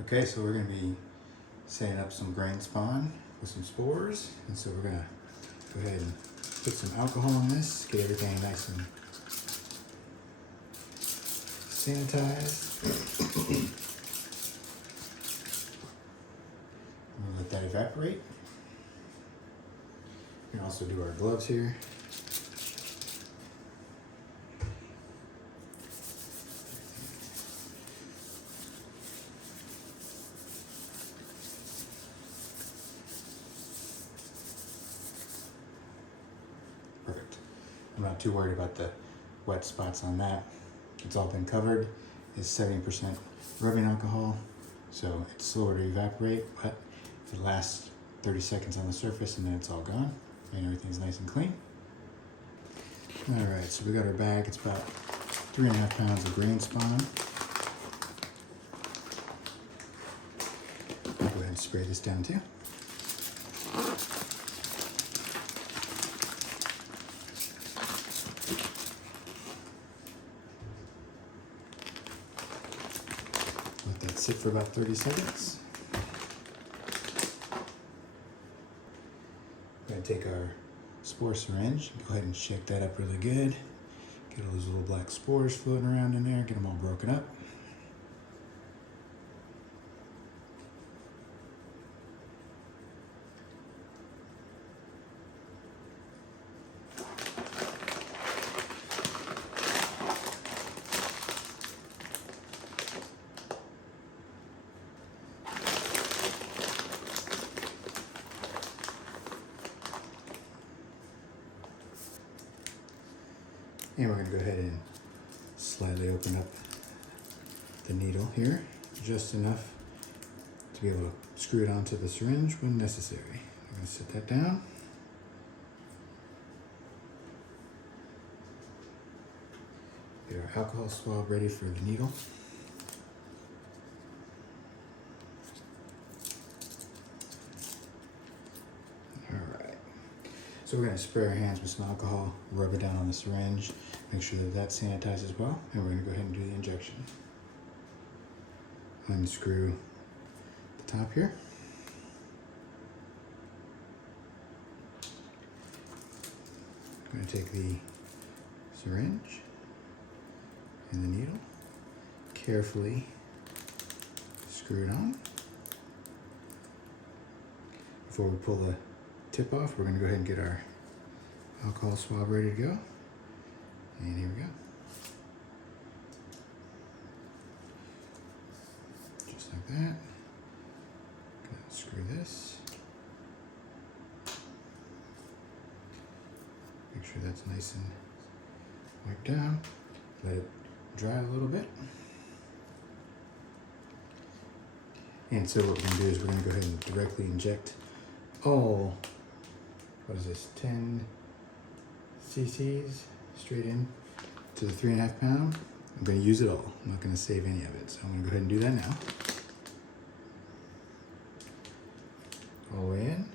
Okay, so we're going to be setting up some grain spawn with some spores, and so we're going to go ahead and put some alcohol in this, get everything nice and sanitized. I'm going to let that evaporate. We can also do our gloves here. Perfect. I'm not too worried about the wet spots on that. It's all been covered. It's 70% rubbing alcohol, so it's slower to evaporate, but it lasts 30 seconds on the surface and then it's all gone and everything's nice and clean. All right, so we got our bag. It's about 3.5 pounds of grain spawn. I'll go ahead and spray this down too. Let that sit for about 30 seconds. We're going to take our spore syringe, go ahead and shake that up really good. Get all those little black spores floating around in there, get them all broken up. And we're going to go ahead and slightly open up the needle here, just enough to be able to screw it onto the syringe when necessary. I'm going to set that down. Get our alcohol swab ready for the needle. So we're going to spray our hands with some alcohol, rub it down on the syringe, make sure that that's sanitized as well, and we're going to go ahead and do the injection. Unscrew the top here. I'm going to take the syringe and the needle, carefully screw it on. Before we pull the tip off, we're going to go ahead and get our alcohol swab ready to go. And here we go. Just like that. Gonna screw this. Make sure that's nice and wiped down. Let it dry a little bit. And so what we're going to do is we're going to go ahead and directly inject all, what is this, 10 cc's straight in to the 3.5 pound. I'm going to use it all. I'm not going to save any of it. So I'm going to go ahead and do that now. All the way in.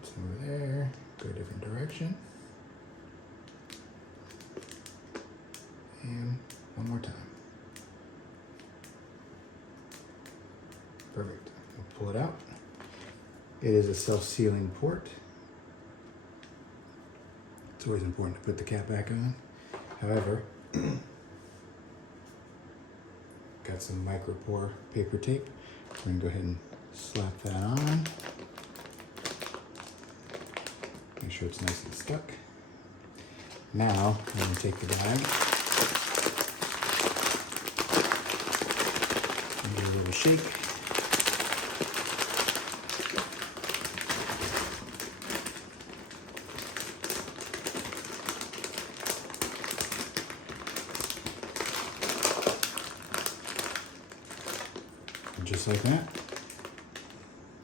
Put some over there. Go a different direction. And one more time. Perfect. We'll pull it out. It is a self-sealing port. It's always important to put the cap back on. However, got some micropore paper tape. We're going to go ahead and slap that on. Make sure it's nice and stuck. Now, I'm going to take the bag and give it a little shake. Just like that,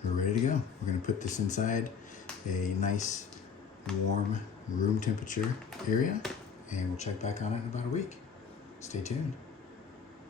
we're ready to go. We're going to put this inside a nice, warm, room temperature area, and we'll check back on it in about a week. Stay tuned.